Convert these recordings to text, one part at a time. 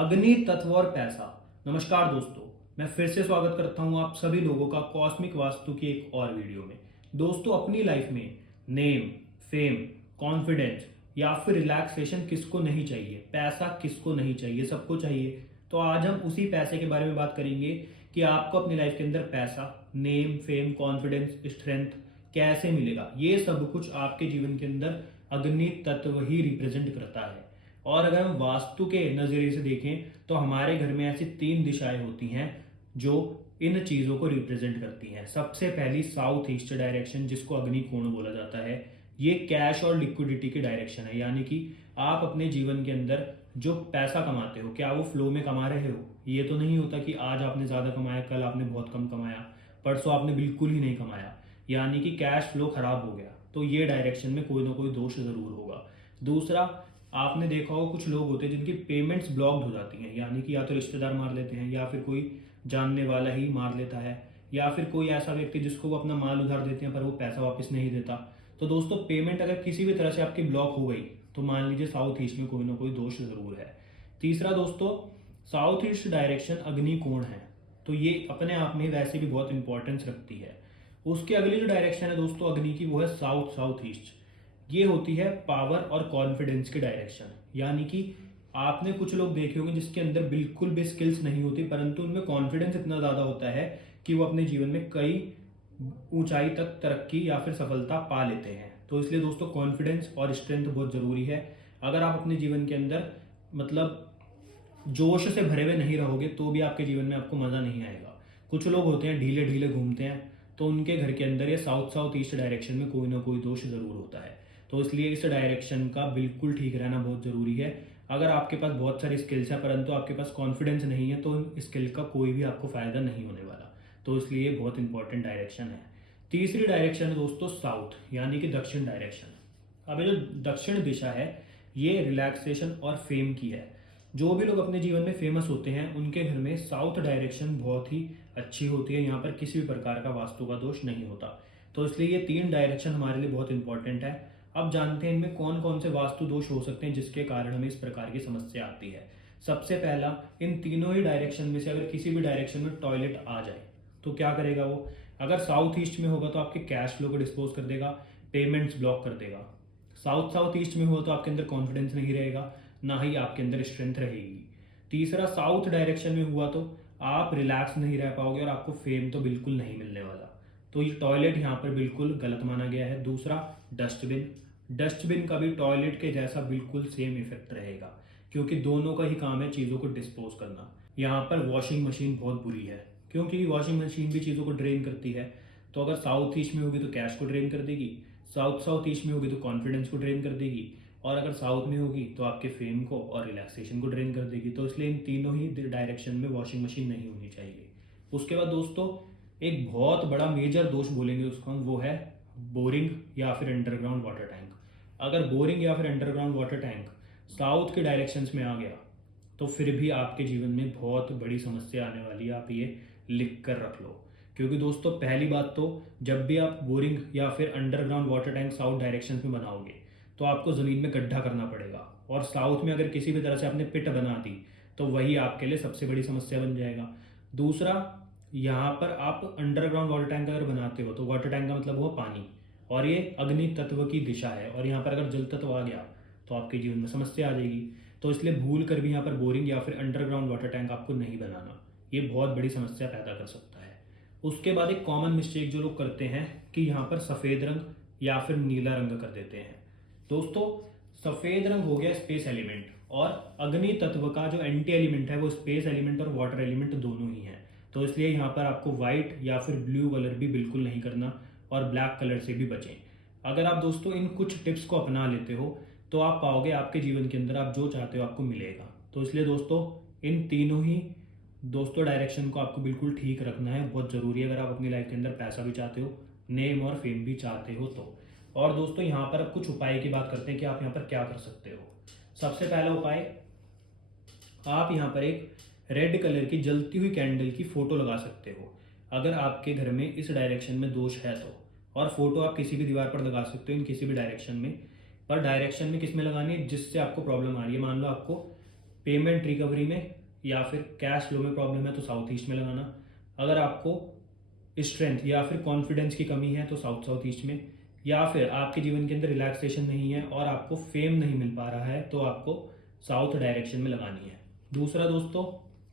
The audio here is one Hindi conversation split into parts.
अग्नि तत्व और पैसा। नमस्कार दोस्तों, मैं फिर से स्वागत करता हूं आप सभी लोगों का कॉस्मिक वास्तु की एक और वीडियो में। दोस्तों, अपनी लाइफ में नेम, फेम, कॉन्फिडेंस या फिर रिलैक्सेशन किसको नहीं चाहिए, पैसा किसको नहीं चाहिए, सबको चाहिए। तो आज हम उसी पैसे के बारे में बात करेंगे कि आपको अपनी लाइफ के अंदर पैसा, नेम, फेम, कॉन्फिडेंस, स्ट्रेंथ कैसे मिलेगा। ये सब कुछ आपके जीवन के अंदर अग्नि तत्व ही रिप्रेजेंट करता है। और अगर हम वास्तु के नज़रिए से देखें तो हमारे घर में ऐसी 3 दिशाएं होती हैं जो इन चीज़ों को रिप्रेजेंट करती हैं। सबसे पहली साउथ ईस्ट डायरेक्शन, जिसको अग्नि कोण बोला जाता है। ये कैश और लिक्विडिटी की डायरेक्शन है, यानी कि आप अपने जीवन के अंदर जो पैसा कमाते हो, क्या वो फ्लो में कमा रहे हो। ये तो नहीं होता कि आज आपने ज़्यादा कमाया, कल आपने बहुत कम कमाया, परसों आपने बिल्कुल ही नहीं कमाया, यानी कि कैश फ्लो खराब हो गया। तो ये डायरेक्शन में कोई ना कोई दोष ज़रूर होगा। दूसरा, आपने देखा होगा कुछ लोग होते हैं जिनकी पेमेंट्स ब्लॉक्ड हो जाती हैं, यानी कि या तो रिश्तेदार मार लेते हैं, या फिर कोई जानने वाला ही मार लेता है, या फिर कोई ऐसा व्यक्ति जिसको वो अपना माल उधार देते हैं पर वो पैसा वापस नहीं देता। तो दोस्तों, पेमेंट अगर किसी भी तरह से आपकी ब्लॉक हो गई तो मान लीजिए साउथ ईस्ट में कोई ना कोई दोष जरूर है। तीसरा दोस्तों, साउथ ईस्ट डायरेक्शन अग्नि कोण है, तो ये अपने आप में वैसे भी बहुत इंपॉर्टेंस रखती है। उसके अगली जो डायरेक्शन है दोस्तों अग्नि की, वो है साउथ साउथ ईस्ट। ये होती है पावर और कॉन्फिडेंस की डायरेक्शन, यानी कि आपने कुछ लोग देखे होंगे जिसके अंदर बिल्कुल भी स्किल्स नहीं होती, परंतु उनमें कॉन्फिडेंस इतना ज़्यादा होता है कि वो अपने जीवन में कई ऊंचाई तक तरक्की या फिर सफलता पा लेते हैं। तो इसलिए दोस्तों, कॉन्फिडेंस और स्ट्रेंथ बहुत ज़रूरी है। अगर आप अपने जीवन के अंदर मतलब जोश से भरे हुए नहीं रहोगे तो भी आपके जीवन में आपको मज़ा नहीं आएगा। कुछ लोग होते हैं ढीले ढीले घूमते हैं, तो उनके घर के अंदर ये साउथ साउथ ईस्ट डायरेक्शन में कोई ना कोई दोष ज़रूर होता है। तो इसलिए इस डायरेक्शन का बिल्कुल ठीक रहना बहुत ज़रूरी है। अगर आपके पास बहुत सारी स्किल्स हैं परंतु आपके पास कॉन्फिडेंस नहीं है तो स्किल का कोई भी आपको फ़ायदा नहीं होने वाला। तो इसलिए बहुत इंपॉर्टेंट डायरेक्शन है। तीसरी डायरेक्शन है दोस्तों साउथ, यानी कि दक्षिण डायरेक्शन। अब ये जो दक्षिण दिशा है ये रिलैक्सेशन और फेम की है। जो भी लोग अपने जीवन में फेमस होते हैं उनके घर में साउथ डायरेक्शन बहुत ही अच्छी होती है। यहाँ पर किसी भी प्रकार का वास्तु का दोष नहीं होता। तो इसलिए ये 3 डायरेक्शन हमारे लिए बहुत इंपॉर्टेंट है। अब जानते हैं इनमें कौन कौन से वास्तु दोष हो सकते हैं जिसके कारण हमें इस प्रकार की समस्या आती है। सबसे पहला, इन तीनों ही डायरेक्शन में से अगर किसी भी डायरेक्शन में टॉयलेट आ जाए तो क्या करेगा वो। अगर साउथ ईस्ट में होगा तो आपके कैश फ्लो को डिस्पोज कर देगा, पेमेंट्स ब्लॉक कर देगा। साउथ साउथ ईस्ट में हुआ तो आपके अंदर कॉन्फिडेंस नहीं रहेगा, ना ही आपके अंदर स्ट्रेंथ रहेगी। तीसरा, साउथ डायरेक्शन में हुआ तो आप रिलैक्स नहीं रह पाओगे और आपको फेम तो बिल्कुल नहीं मिलने वाला। तो ये टॉयलेट यहाँ पर बिल्कुल गलत माना गया है। दूसरा, डस्टबिन। डस्टबिन का भी टॉयलेट के जैसा बिल्कुल सेम इफेक्ट रहेगा, क्योंकि दोनों का ही काम है चीज़ों को डिस्पोज करना। यहाँ पर वॉशिंग मशीन बहुत बुरी है, क्योंकि वॉशिंग मशीन भी चीज़ों को ड्रेन करती है। तो अगर साउथ ईस्ट में होगी तो कैश को ड्रेन कर देगी, साउथ साउथ ईस्ट में होगी तो कॉन्फिडेंस को ड्रेन कर देगी, और अगर साउथ में होगी तो आपके फेम को और रिलैक्सेशन को ड्रेन कर देगी। तो इसलिए इन तीनों ही डायरेक्शन में वॉशिंग मशीन नहीं होनी चाहिए। उसके बाद दोस्तों, एक बहुत बड़ा मेजर दोष बोलेंगे उसको हम, वो है बोरिंग या फिर अंडरग्राउंड वाटर टैंक। अगर बोरिंग या फिर अंडरग्राउंड वाटर टैंक साउथ के डायरेक्शंस में आ गया तो फिर भी आपके जीवन में बहुत बड़ी समस्या आने वाली है। आप ये लिख कर रख लो, क्योंकि दोस्तों पहली बात तो, जब भी आप बोरिंग या फिर underground water tank south direction में बनाओगे तो आपको ज़मीन में गड्ढा करना पड़ेगा, और साउथ में अगर किसी भी तरह से आपने पिट बना दी तो वही आपके लिए सबसे बड़ी समस्या बन जाएगा। दूसरा, यहाँ पर आप अंडरग्राउंड वाटर टैंक अगर बनाते हो तो वाटर टैंक का मतलब हुआ पानी, और ये अग्नि तत्व की दिशा है, और यहाँ पर अगर जल तत्व आ गया तो आपके जीवन में समस्या आ जाएगी। तो इसलिए भूल कर भी यहाँ पर बोरिंग या फिर अंडरग्राउंड वाटर टैंक आपको नहीं बनाना, ये बहुत बड़ी समस्या पैदा कर सकता है। उसके बाद एक कॉमन मिस्टेक जो लोग करते हैं कि यहाँ पर सफ़ेद रंग या फिर नीला रंग कर देते हैं। दोस्तों, सफ़ेद रंग हो गया स्पेस एलिमेंट, और अग्नि तत्व का जो एंटी एलिमेंट है वो स्पेस एलिमेंट और वाटर एलिमेंट दोनों ही हैं। तो इसलिए यहाँ पर आपको व्हाइट या फिर ब्लू कलर भी बिल्कुल नहीं करना, और ब्लैक कलर से भी बचें। अगर आप दोस्तों इन कुछ टिप्स को अपना लेते हो तो आप पाओगे आपके जीवन के अंदर आप जो चाहते हो आपको मिलेगा। तो इसलिए दोस्तों, इन तीनों ही दोस्तों डायरेक्शन को आपको बिल्कुल ठीक रखना है, बहुत ज़रूरी है अगर आप अपनी लाइफ के अंदर पैसा भी चाहते हो, नेम और फेम भी चाहते हो तो। और दोस्तों, यहाँ पर अब कुछ उपाय की बात करते हैं कि आप यहाँ पर क्या कर सकते हो। सबसे पहला उपाय, आप यहाँ पर एक रेड कलर की जलती हुई कैंडल की फोटो लगा सकते हो अगर आपके घर में इस डायरेक्शन में दोष है तो। और फोटो आप किसी भी दीवार पर लगा सकते हो इन किसी भी डायरेक्शन में, पर डायरेक्शन में किस में लगानी है जिससे आपको प्रॉब्लम आ रही है। मान लो आपको पेमेंट रिकवरी में या फिर कैश फ्लो में प्रॉब्लम है तो साउथ ईस्ट में लगाना। अगर आपको स्ट्रेंथ या फिर कॉन्फिडेंस की कमी है तो साउथ साउथ ईस्ट में, या फिर आपके जीवन के अंदर रिलैक्सेशन नहीं है और आपको फेम नहीं मिल पा रहा है तो आपको साउथ डायरेक्शन में लगानी है। दूसरा दोस्तों,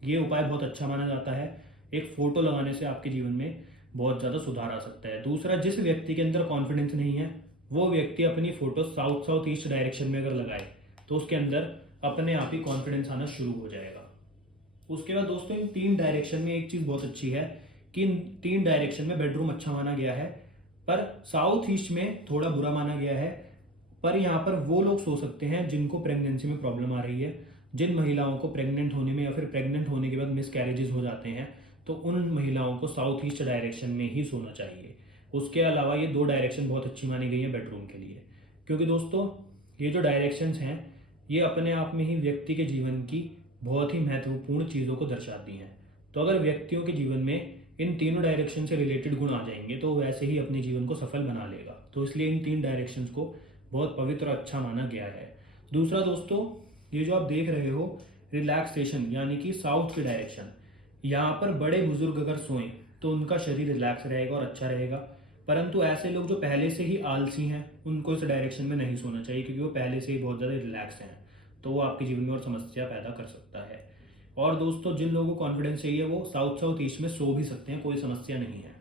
ये उपाय बहुत अच्छा माना जाता है, एक फ़ोटो लगाने से आपके जीवन में बहुत ज़्यादा सुधार आ सकता है। दूसरा, जिस व्यक्ति के अंदर कॉन्फिडेंस नहीं है वो व्यक्ति अपनी photo south south east direction में अगर लगाए तो उसके अंदर अपने आप ही कॉन्फिडेंस आना शुरू हो जाएगा। उसके बाद दोस्तों, इन 3 डायरेक्शन में एक चीज़ बहुत अच्छी है कि इन 3 डायरेक्शन में बेडरूम अच्छा माना गया है, पर साउथ ईस्ट में थोड़ा बुरा माना गया है। पर यहाँ पर वो लोग सो सकते हैं जिनको प्रेगनेंसी में प्रॉब्लम आ रही है, जिन महिलाओं को प्रेग्नेंट होने में या फिर प्रेग्नेंट होने के बाद मिसकैरेजेस हो जाते हैं, तो उन महिलाओं को साउथ ईस्ट डायरेक्शन में ही सोना चाहिए। उसके अलावा ये 2 डायरेक्शन बहुत अच्छी मानी गई है बेडरूम के लिए, क्योंकि दोस्तों ये जो डायरेक्शंस हैं ये अपने आप में ही व्यक्ति के जीवन की बहुत ही महत्वपूर्ण चीज़ों को दर्शाती हैं। तो अगर व्यक्तियों के जीवन में इन तीनों डायरेक्शन से रिलेटेड गुण आ जाएंगे तो वैसे ही अपने जीवन को सफल बना लेगा। तो इसलिए इन 3 डायरेक्शंस को बहुत पवित्र और अच्छा माना गया है। दूसरा दोस्तों, ये जो आप देख रहे हो रिलैक्सेशन यानी कि साउथ की डायरेक्शन, यहाँ पर बड़े बुजुर्ग अगर सोएं तो उनका शरीर रिलैक्स रहेगा और अच्छा रहेगा। परंतु ऐसे लोग जो पहले से ही आलसी हैं उनको इस डायरेक्शन में नहीं सोना चाहिए, क्योंकि वो पहले से ही बहुत ज़्यादा रिलैक्स हैं, तो वो आपके जीवन में और समस्या पैदा कर सकता है। और दोस्तों, जिन लोगों को कॉन्फिडेंस चाहिए वो साउथ साउथ ईस्ट में सो भी सकते हैं, कोई समस्या नहीं है।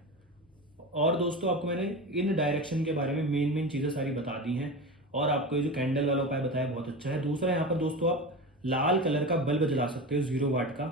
और दोस्तों, आपको मैंने इन डायरेक्शन के बारे में मेन चीज़ें सारी बता दी हैं, और आपको ये जो कैंडल वाला उपाय बताया बहुत अच्छा है। दूसरा, यहाँ पर दोस्तों आप लाल कलर का बल्ब जला सकते हो 0 वाट का,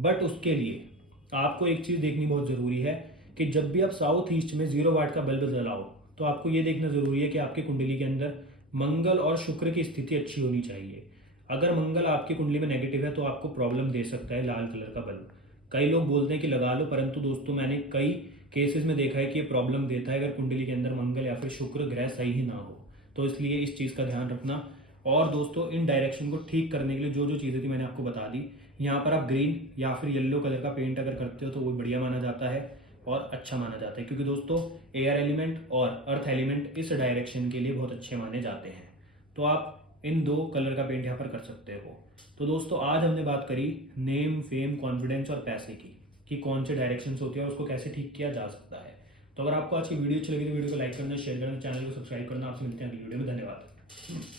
बट उसके लिए आपको एक चीज़ देखनी बहुत ज़रूरी है कि जब भी आप साउथ ईस्ट में 0 वाट का बल्ब जलाओ तो आपको ये देखना ज़रूरी है कि आपकी कुंडली के अंदर मंगल और शुक्र की स्थिति अच्छी होनी चाहिए। अगर मंगल आपकी कुंडली में नेगेटिव है तो आपको प्रॉब्लम दे सकता है लाल कलर का बल्ब। कई लोग बोलते हैं कि लगा लो, परंतु दोस्तों मैंने कई केसेस में देखा है कि ये प्रॉब्लम देता है अगर कुंडली के अंदर मंगल या फिर शुक्र ग्रह सही ही ना हो। तो इसलिए इस चीज़ का ध्यान रखना। और दोस्तों, इन डायरेक्शन को ठीक करने के लिए जो जो चीज़ें थी मैंने आपको बता दी। यहाँ पर आप ग्रीन या फिर येलो कलर का पेंट अगर करते हो तो वो बढ़िया माना जाता है और अच्छा माना जाता है, क्योंकि दोस्तों एयर एलिमेंट और अर्थ एलिमेंट इस डायरेक्शन के लिए बहुत अच्छे माने जाते हैं। तो आप इन 2 कलर का पेंट यहाँ पर कर सकते हो। तो दोस्तों, आज हमने बात करी नेम, फेम, कॉन्फिडेंस और पैसे की, कि कौन से डायरेक्शंस होते हैं और उसको कैसे ठीक किया जा सकता है। तो अगर आपको आज की वीडियो अच्छी लगी तो वीडियो को लाइक करना, शेयर करना, चैनल को सब्सक्राइब करना। आपसे मिलते हैं अगली वीडियो में। धन्यवाद।